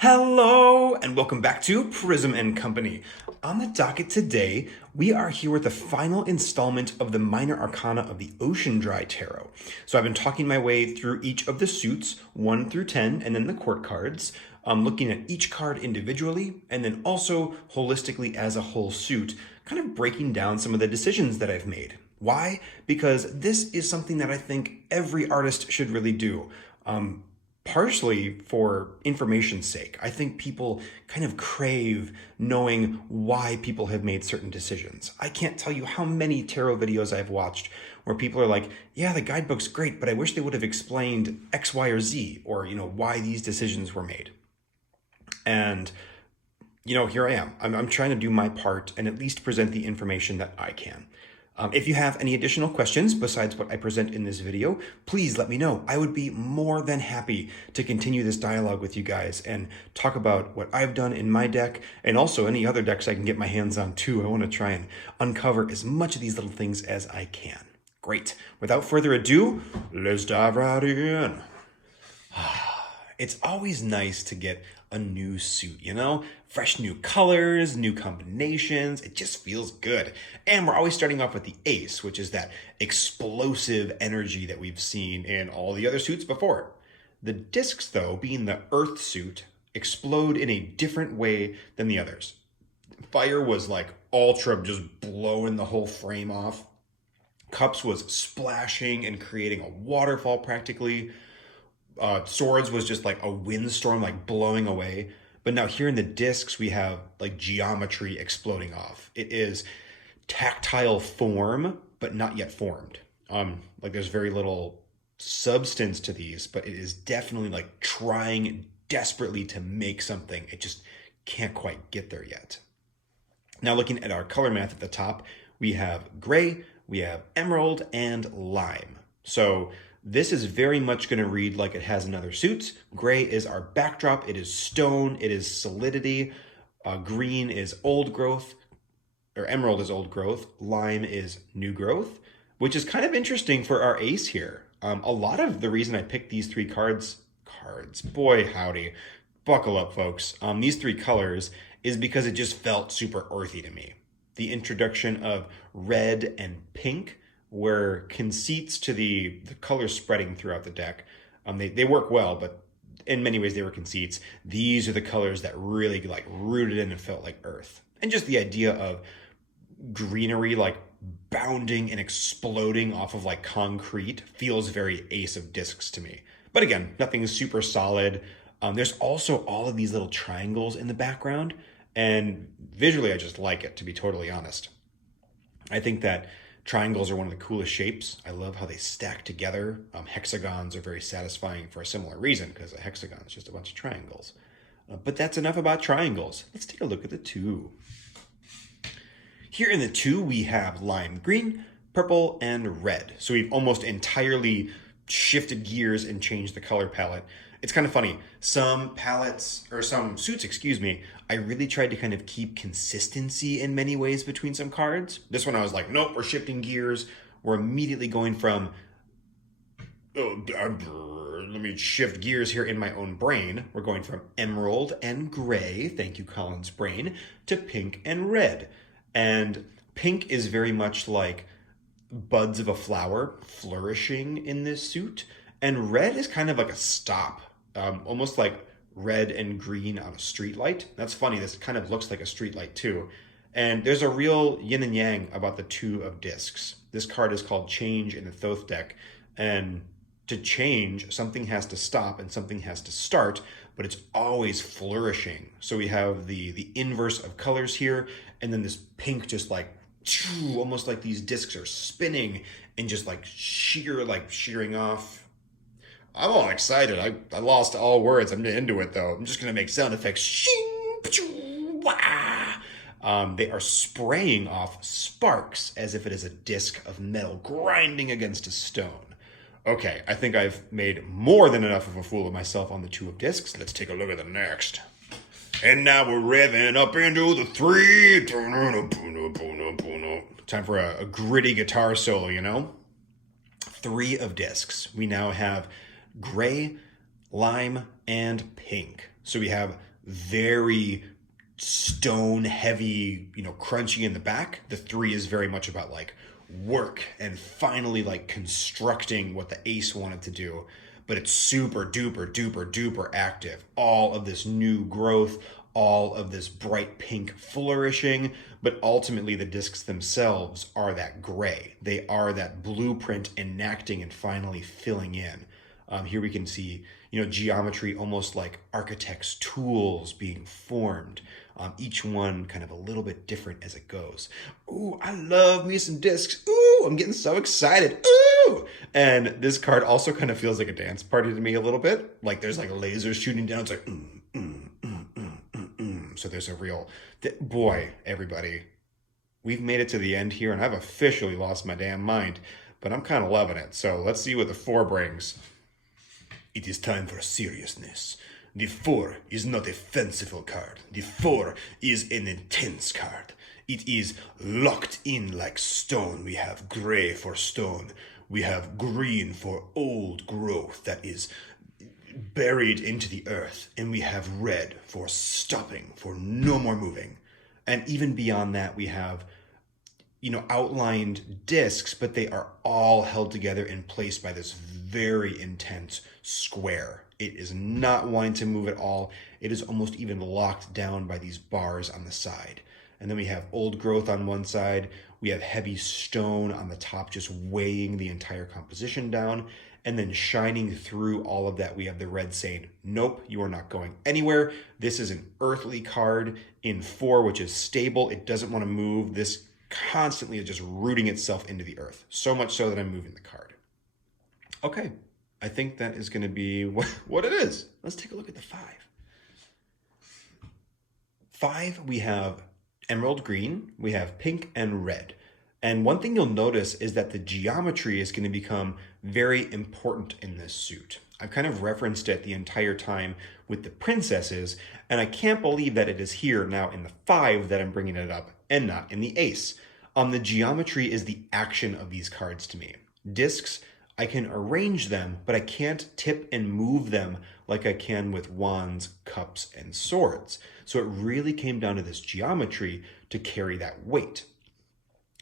Hello and welcome back to Prism and Company. On the docket today, we are here with the final installment of the minor arcana of the OceanDry Tarot. So I've been talking my way through each of the suits, 1 through 10, and then the court cards, looking at each card individually, and then also holistically as a whole suit, kind of breaking down some of the decisions that I've made. Why? Because this is something that I think every artist should really do. Partially for information's sake. I think people kind of crave knowing why people have made certain decisions. I can't tell you how many tarot videos I've watched where people are like, yeah, the guidebook's great, but I wish they would have explained X, Y, or Z, or, why these decisions were made. And, here I am. I'm trying to do my part and at least present the information that I can. If you have any additional questions besides what I present in this video, please let me know. I would be more than happy to continue this dialogue with you guys and talk about what I've done in my deck and also any other decks I can get my hands on too. I want to try and uncover as much of these little things as I can. Great. Without further ado, let's dive right in. It's always nice to get a new suit, fresh new colors, new combinations. It just feels good. And we're always starting off with the ace, which is that explosive energy that we've seen in all the other suits before. The discs, though, being the earth suit, explode in a different way than the others. Fire was like ultra, just blowing the whole frame off. Cups was splashing and creating a waterfall practically. Swords was just like a windstorm, like blowing away. But now here in the discs, we have like geometry exploding off. It is tactile form, but not yet formed. Like there's very little substance to these, but it is definitely like trying desperately to make something. It just can't quite get there yet. Now looking at our color math at the top, we have gray, we have emerald, and lime. So this is very much going to read like it has in other suits. Gray is our backdrop. It is stone. It is solidity. Green is old growth, or emerald is old growth. Lime is new growth, which is kind of interesting for our ace here. A lot of the reason I picked these three cards, boy howdy, buckle up folks, these three colors is because it just felt super earthy to me. The introduction of red and pink were conceits to the colors spreading throughout the deck. They work well, but in many ways they were conceits. These are the colors that really like rooted in and felt like earth. And just the idea of greenery like bounding and exploding off of like concrete feels very Ace of Discs to me. But again, nothing super solid. There's also all of these little triangles in the background, and visually I just like it, to be totally honest. I think that triangles are one of the coolest shapes. I love how they stack together. Hexagons are very satisfying for a similar reason, because a hexagon is just a bunch of triangles. But that's enough about triangles. Let's take a look at the two. Here in the two, we have lime green, purple, and red. So we've almost entirely shifted gears and changed the color palette. It's kind of funny. Some suits, I really tried to kind of keep consistency in many ways between some cards. This one I was like, nope, we're shifting gears. We're immediately going from, let me shift gears here in my own brain. We're going from emerald and gray, thank you Colin's brain, to pink and red. And pink is very much like buds of a flower flourishing in this suit. And red is kind of like a stop. Almost like red and green on a street light. That's funny, this kind of looks like a street light too. And there's a real yin and yang about the two of discs. This card is called Change in the Thoth deck. And to change, something has to stop and something has to start, but it's always flourishing. So we have the inverse of colors here, and then this pink just like, almost like these discs are spinning and just like shearing off. I'm all excited. I lost all words. I'm into it though. I'm just gonna make sound effects. Shing, wah. They are spraying off sparks as if it is a disc of metal grinding against a stone. Okay, I think I've made more than enough of a fool of myself on the two of discs. Let's take a look at the next. And now we're revving up into the three. Time for a gritty guitar solo, Three of discs. We now have gray, lime, and pink. So we have very stone heavy, crunchy in the back. The 3 is very much about like work and finally like constructing what the ace wanted to do. But it's super duper duper duper active. All of this new growth, all of this bright pink flourishing, but ultimately the discs themselves are that gray. They are that blueprint enacting and finally filling in. Here we can see, geometry almost like architect's tools being formed. Each one kind of a little bit different as it goes. Ooh, I love me some discs. Ooh, I'm getting so excited. Ooh! And this card also kind of feels like a dance party to me a little bit. Like there's like lasers shooting down. It's like, So there's a real, boy, everybody, we've made it to the end here and I've officially lost my damn mind, but I'm kind of loving it. So let's see what the 4 brings. It is time for seriousness. The 4 is not a fanciful card. The 4 is an intense card. It is locked in like stone. We have gray for stone. We have green for old growth that is buried into the earth. And we have red for stopping, for no more moving. And even beyond that, we have, outlined discs, but they are all held together and placed by this very intense square. It is not wanting to move at all. It is almost even locked down by these bars on the side. And then we have old growth on one side. We have heavy stone on the top, just weighing the entire composition down. And then shining through all of that, we have the red saying, nope, you are not going anywhere. This is an earthly card in 4, which is stable. It doesn't want to move. This constantly is just rooting itself into the earth. So much so that I'm moving the card. Okay, I think that is going to be what it is. Let's take a look at the 5. 5, we have emerald green, we have pink and red. And one thing you'll notice is that the geometry is going to become very important in this suit. I've kind of referenced it the entire time with the princesses, and I can't believe that it is here now in the 5 that I'm bringing it up and not in the ace. The geometry is the action of these cards to me. Discs, I can arrange them, but I can't tip and move them like I can with wands, cups, and swords. So it really came down to this geometry to carry that weight.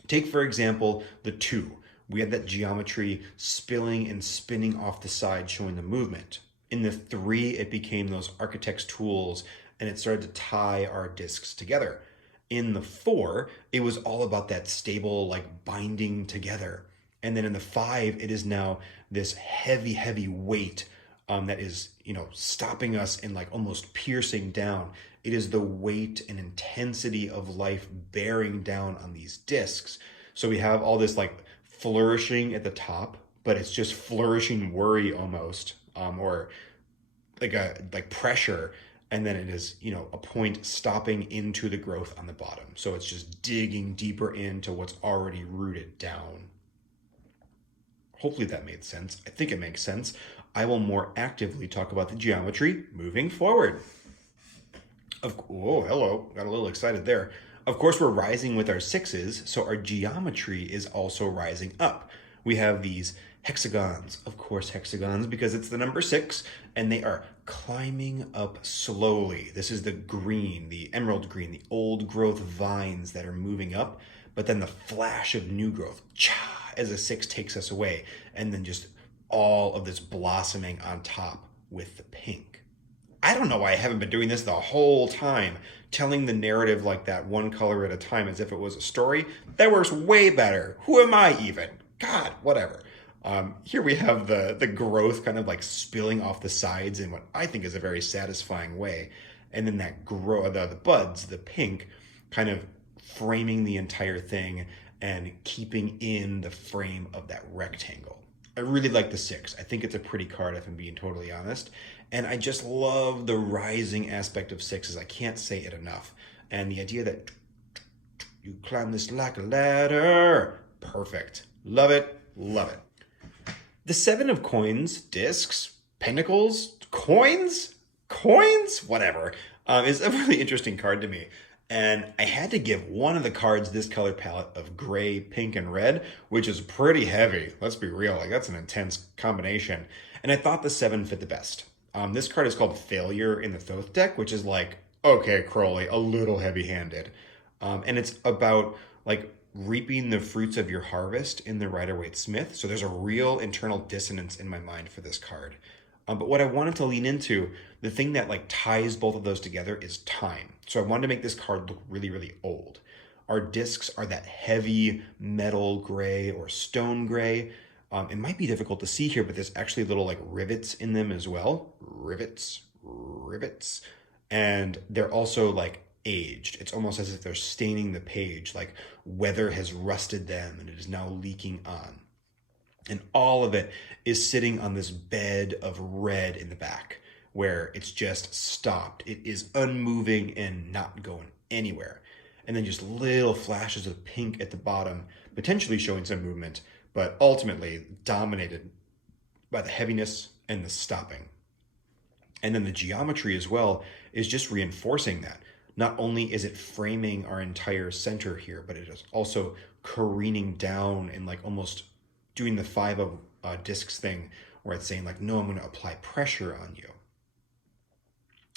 Take, for example, the 2. We had that geometry spilling and spinning off the side, showing the movement. In the 3, it became those architect's tools, and it started to tie our discs together. In the 4, it was all about that stable, like binding together. And then in the 5, it is now this heavy, heavy weight that is, stopping us and like almost piercing down. It is the weight and intensity of life bearing down on these discs. So we have all this like flourishing at the top, but it's just flourishing worry almost, or like pressure. And then it is, a point stopping into the growth on the bottom. So it's just digging deeper into what's already rooted down. Hopefully that made sense. I think it makes sense. I will more actively talk about the geometry moving forward. Oh, hello. Got a little excited there. Of course, we're rising with our 6s, so our geometry is also rising up. We have these hexagons, of course hexagons, because it's the number 6, and they are climbing up slowly. This is the green, the emerald green, the old growth vines that are moving up, but then the flash of new growth, as a 6 takes us away, and then just all of this blossoming on top with the pink. I don't know why I haven't been doing this the whole time, telling the narrative like that, one color at a time, as if it was a story. That works way better. Who am I even? God, whatever. Here we have the growth kind of like spilling off the sides in what I think is a very satisfying way. And then that the buds, the pink, kind of framing the entire thing and keeping in the frame of that rectangle. I really like the 6. I think it's a pretty card, if I'm being totally honest. And I just love the rising aspect of 6s. I can't say it enough. And the idea that you climb this like a ladder. Perfect. Love it. Love it. The 7 of coins, discs, pentacles, coins, whatever, is a really interesting card to me. And I had to give one of the cards this color palette of gray, pink, and red, which is pretty heavy. Let's be real, like that's an intense combination. And I thought the 7 fit the best. This card is called Failure in the Thoth deck, which is like okay, Crowley, a little heavy-handed. And it's about like reaping the fruits of your harvest in the Rider-Waite-Smith. So there's a real internal dissonance in my mind for this card. But what I wanted to lean into, the thing that like ties both of those together is time. So I wanted to make this card look really, really old. Our discs are that heavy metal gray or stone gray. It might be difficult to see here, but there's actually little like rivets in them as well. Rivets, rivets. And they're also like aged. It's almost as if they're staining the page, like weather has rusted them and it is now leaking on. And all of it is sitting on this bed of red in the back where it's just stopped. It is unmoving and not going anywhere. And then just little flashes of pink at the bottom, potentially showing some movement, but ultimately dominated by the heaviness and the stopping. And then the geometry as well is just reinforcing that. Not only is it framing our entire center here, but it is also careening down and like almost doing the 5 of discs thing where it's saying like, no, I'm going to apply pressure on you.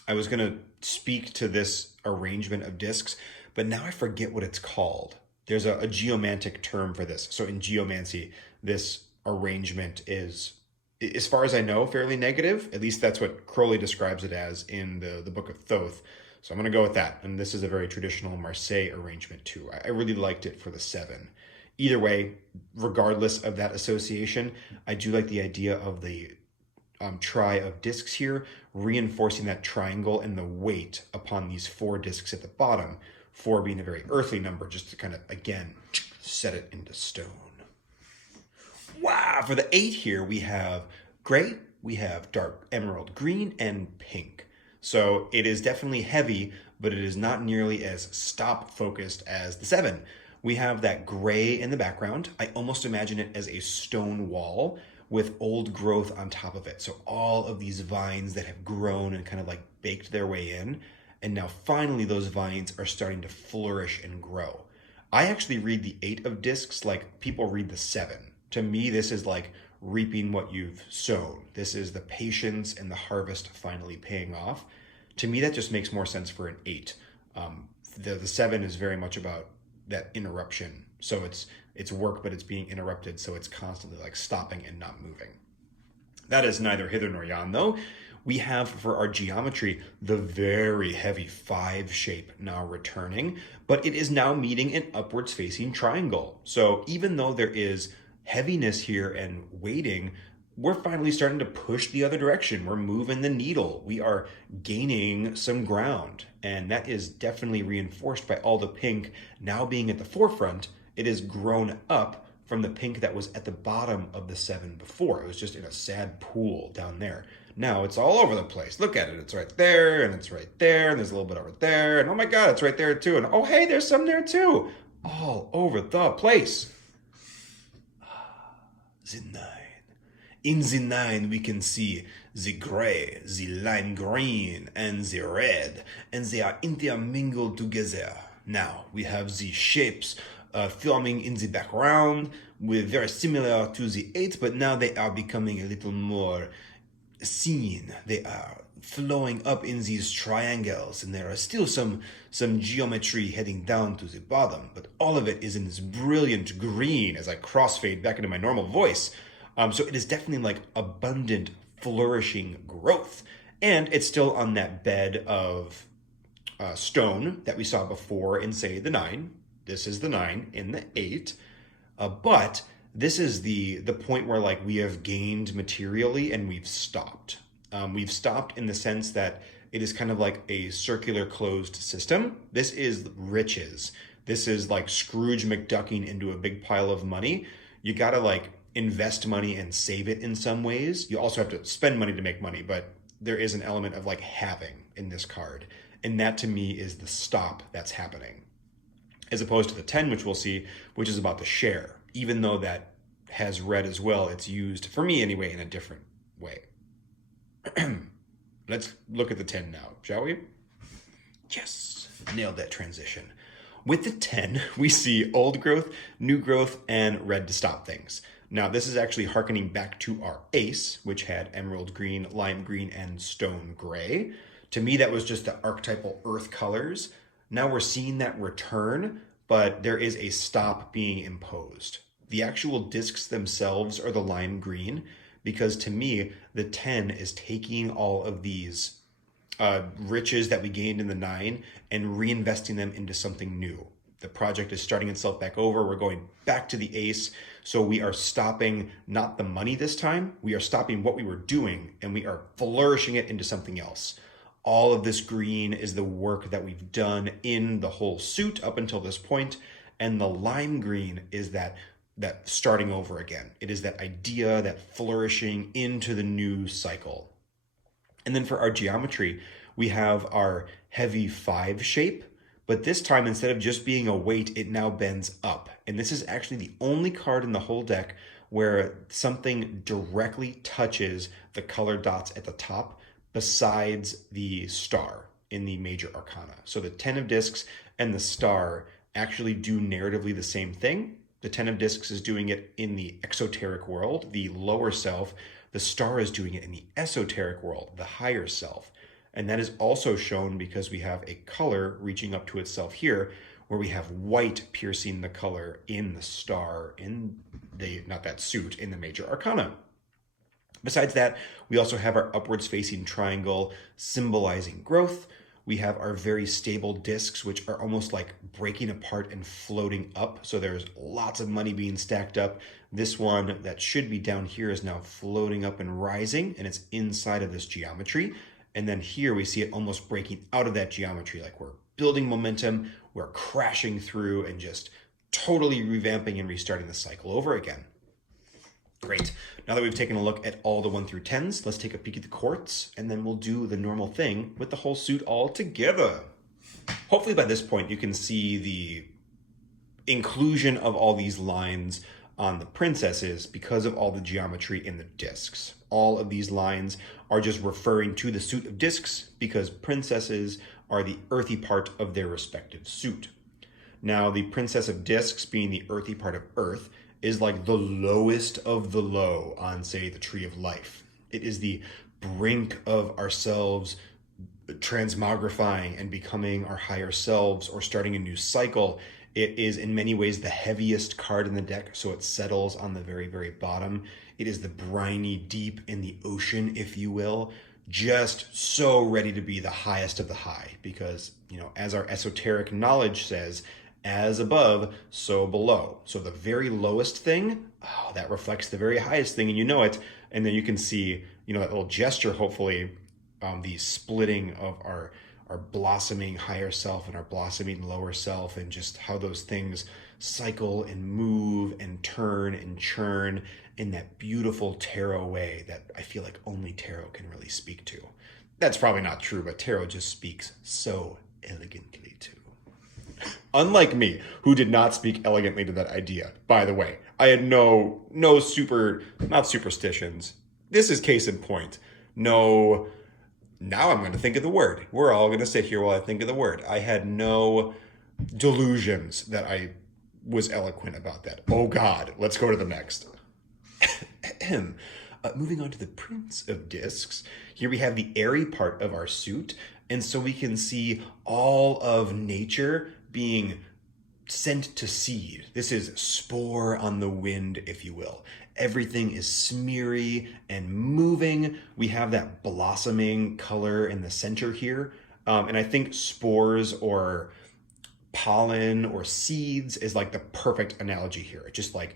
I was going to speak to this arrangement of discs, but now I forget what it's called. There's a geomantic term for this. So in geomancy, this arrangement is, as far as I know, fairly negative. At least that's what Crowley describes it as in the Book of Thoth. So I'm going to go with that. And this is a very traditional Marseille arrangement too. I really liked it for the 7. Either way, regardless of that association, I do like the idea of the try of discs here, reinforcing that triangle and the weight upon these 4 discs at the bottom, 4 being a very earthly number, just to kind of, again, set it into stone. Wow, for the 8 here, we have gray, we have dark emerald green, and pink. So it is definitely heavy, but it is not nearly as stop-focused as the 7. We have that gray in the background. I almost imagine it as a stone wall with old growth on top of it. So all of these vines that have grown and kind of like baked their way in. And now finally those vines are starting to flourish and grow. I actually read the 8 of discs like people read the 7. To me, this is like reaping what you've sown. This is the patience and the harvest finally paying off. To me, that just makes more sense for an 8. The 7 is very much about that interruption. So it's work, but it's being interrupted. So it's constantly like stopping and not moving. That is neither hither nor yon though. We have for our geometry, the very heavy 5 shape now returning, but it is now meeting an upwards facing triangle. So even though there is heaviness here and weighting, we're finally starting to push the other direction. We're moving the needle. We are gaining some ground. And that is definitely reinforced by all the pink now being at the forefront. It has grown up from the pink that was at the bottom of the 7 before. It was just in a sad pool down there. Now it's all over the place. Look at it. It's right there, and it's right there, and there's a little bit over there, and oh my God, it's right there too. And oh, hey, there's some there too. All over the place. The 9. In the 9, we can see the gray, the lime green, and the red, and they are intermingled together. Now, we have the shapes forming in the background, with very similar to the 8, but now they are becoming a little more seen. They are flowing up in these triangles, and there are still some geometry heading down to the bottom, but all of it is in this brilliant green as I crossfade back into my normal voice. So it is definitely like abundant, flourishing growth. And it's still on that bed of stone that we saw before in, say, the 9. This is the 9 in the 8. But this is the point where like we have gained materially and we've stopped. We've stopped in the sense that it is kind of like a circular closed system. This is riches. This is like Scrooge McDucking into a big pile of money. You gotta like invest money and save it in some ways. You also have to spend money to make money, but there is an element of like having in this card. And that to me is the stop that's happening. As opposed to the 10, which we'll see, which is about the share. Even though that has red as well, it's used, for me anyway, in a different way. Let's look at the 10 now, shall we? Yes, nailed that transition. With the 10, we see old growth, new growth, and red to stop things. Now, this is actually hearkening back to our ace, which had emerald green, lime green, and stone gray. To me, that was just the archetypal earth colors. Now we're seeing that return, but there is a stop being imposed. The actual discs themselves are the lime green, because to me, the 10 is taking all of these riches that we gained in the 9 and reinvesting them into something new. The project is starting itself back over. We're going back to the ace. So we are stopping not the money this time. We are stopping what we were doing and we are flourishing it into something else. All of this green is the work that we've done in the whole suit up until this point. And the lime green is that starting over again. It is that idea, that flourishing into the new cycle. And then for our geometry, we have our heavy 5 shape. But this time, instead of just being a weight, it now bends up. And this is actually the only card in the whole deck where something directly touches the color dots at the top besides the star in the major arcana. So the 10 of discs and the star actually do narratively the same thing. The 10 of discs is doing it in the exoteric world, the lower self. The star is doing it in the esoteric world, the higher self. And that is also shown because we have a color reaching up to itself here, where we have white piercing the color in the star, in the, not that suit, in the major arcana. Besides that, we also have our upwards facing triangle symbolizing growth. We have our very stable discs, which are almost like breaking apart and floating up. So there's lots of money being stacked up. This one that should be down here is now floating up and rising, and it's inside of this geometry. And then here we see it almost breaking out of that geometry, like we're building momentum, we're crashing through and just totally revamping and restarting the cycle over again. Great. Now that we've taken a look at all the 1 through 10s, let's take a peek at the quartz, and then we'll do the normal thing with the whole suit all together. Hopefully by this point you can see the inclusion of all these lines on the princesses because of all the geometry in the discs. All of these lines are just referring to the suit of discs because princesses are the earthy part of their respective suit. Now, the princess of discs, being the earthy part of earth, is like the lowest of the low on, say, the tree of life. It is the brink of ourselves transmogrifying and becoming our higher selves or starting a new cycle. It is in many ways the heaviest card in the deck, so it settles on the very, very bottom. It is the briny deep in the ocean, if you will, just so ready to be the highest of the high because, as our esoteric knowledge says, as above, so below. So the very lowest thing, that reflects the very highest thing, and you know it. And then you can see, that little gesture, hopefully, the splitting of our blossoming higher self and our blossoming lower self, and just how those things cycle and move and turn and churn in that beautiful tarot way that I feel like only tarot can really speak to. That's probably not true, but tarot just speaks so elegantly too. Unlike me, who did not speak elegantly to that idea. By the way, I had not superstitions. This is case in point. Now I'm going to think of the word. We're all going to sit here while I think of the word. I had no delusions that I was eloquent about that. Oh God, let's go to the next. Moving on to the Prince of Discs. Here we have the airy part of our suit. And so we can see all of nature being sent to seed. This is spore on the wind, if you will. Everything is smeary and moving. We have that blossoming color in the center here. And I think spores or pollen or seeds is like the perfect analogy here. It's just like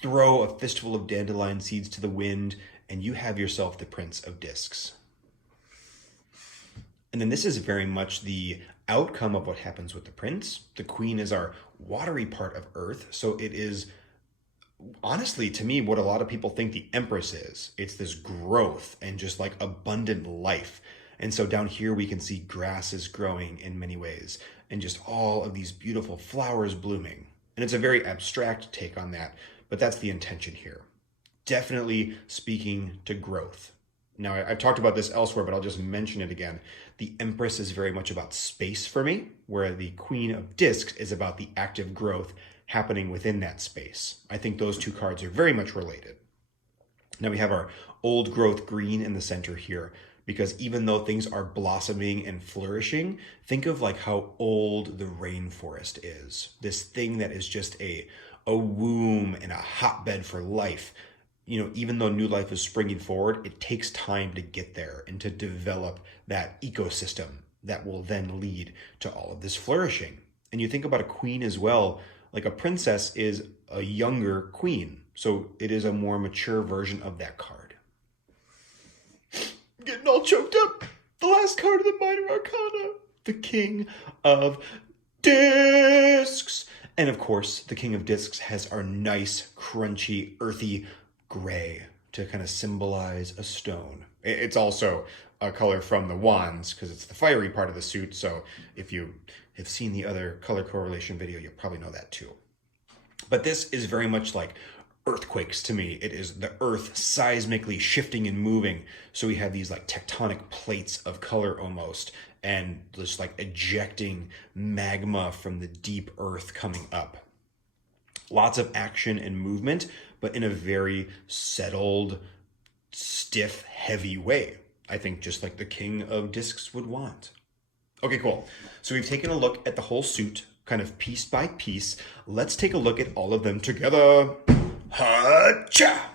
throw a fistful of dandelion seeds to the wind and you have yourself the Prince of Discs. And then this is very much the outcome of what happens with the prince. The queen is our watery part of earth. So it is honestly, to me, what a lot of people think the empress is. It's this growth and just like abundant life. And so down here we can see grasses growing in many ways and just all of these beautiful flowers blooming. And it's a very abstract take on that, but that's the intention here. Definitely speaking to growth. Now, I've talked about this elsewhere, but I'll just mention it again. The Empress is very much about space for me, where the Queen of Discs is about the active growth happening within that space. I think those two cards are very much related. Now we have our old growth green in the center here, because even though things are blossoming and flourishing, think of like how old the rainforest is. This thing that is just a womb and a hotbed for life. You know, even though new life is springing forward, it takes time to get there and to develop that ecosystem that will then lead to all of this flourishing. And you think about a queen as well, like a princess is a younger queen. So it is a more mature version of that card. Getting all choked up. The last card of the Minor Arcana, the King of Discs. And of course, the King of Discs has our nice, crunchy, earthy gray to kind of symbolize a stone. It's also a color from the wands because it's the fiery part of the suit. So if you have seen the other color correlation video, you'll probably know that too. But this is very much like earthquakes to me. It is the earth seismically shifting and moving. So we have these like tectonic plates of color almost, and just like ejecting magma from the deep earth coming up. Lots of action and movement, but in a very settled, stiff, heavy way. I think just like the King of Discs would want. Okay, cool. So we've taken a look at the whole suit, kind of piece by piece. Let's take a look at all of them together. Ha-cha!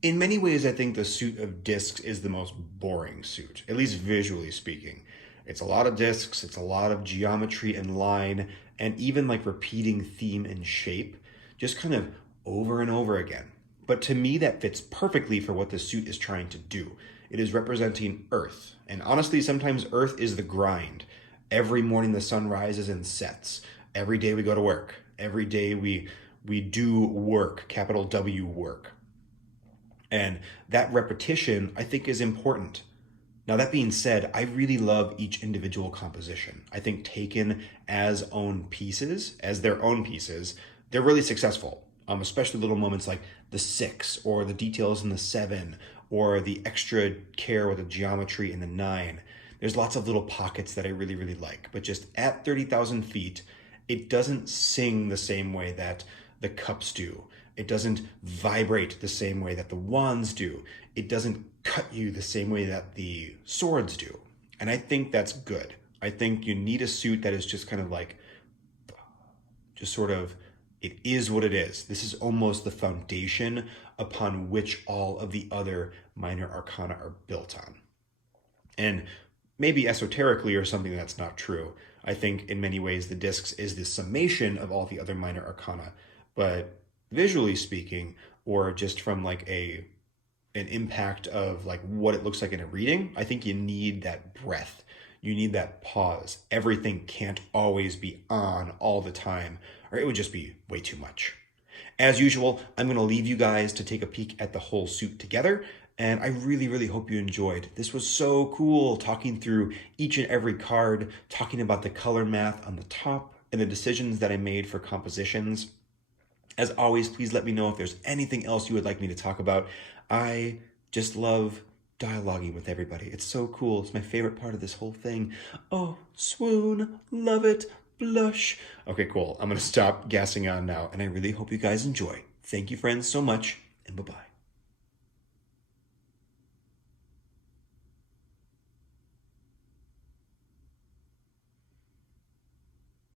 In many ways, I think the suit of discs is the most boring suit, at least visually speaking. It's a lot of discs, it's a lot of geometry and line, and even like repeating theme and shape, just kind of over and over again. But to me, that fits perfectly for what the suit is trying to do. It is representing Earth. And honestly, sometimes Earth is the grind. Every morning the sun rises and sets. Every day we go to work. Every day we do work, capital W work. And that repetition, I think, is important. Now, that being said, I really love each individual composition. I think taken as own pieces, as their own pieces, they're really successful. Especially little moments like the 6 or the details in the 7 or the extra care with the geometry in the 9. There's lots of little pockets that I really, really like. But just at 30,000 feet, it doesn't sing the same way that the cups do. It doesn't vibrate the same way that the wands do. It doesn't cut you the same way that the swords do. And I think that's good. I think you need a suit that is just kind of like, just sort of, it is what it is. This is almost the foundation upon which all of the other minor arcana are built on. And maybe esoterically or something that's not true. I think in many ways the discs is the summation of all the other minor arcana. But visually speaking, or just from like an impact of like what it looks like in a reading, I think you need that breath. You need that pause. Everything can't always be on all the time, or it would just be way too much. As usual, I'm going to leave you guys to take a peek at the whole suit together, and I really, really hope you enjoyed. This was so cool, talking through each and every card, talking about the color math on the top, and the decisions that I made for compositions. As always, please let me know if there's anything else you would like me to talk about. I just love dialoguing with everybody. It's so cool. It's my favorite part of this whole thing. Oh, swoon, love it, blush. Okay, cool. I'm going to stop gassing on now, and I really hope you guys enjoy. Thank you, friends, so much, and bye-bye.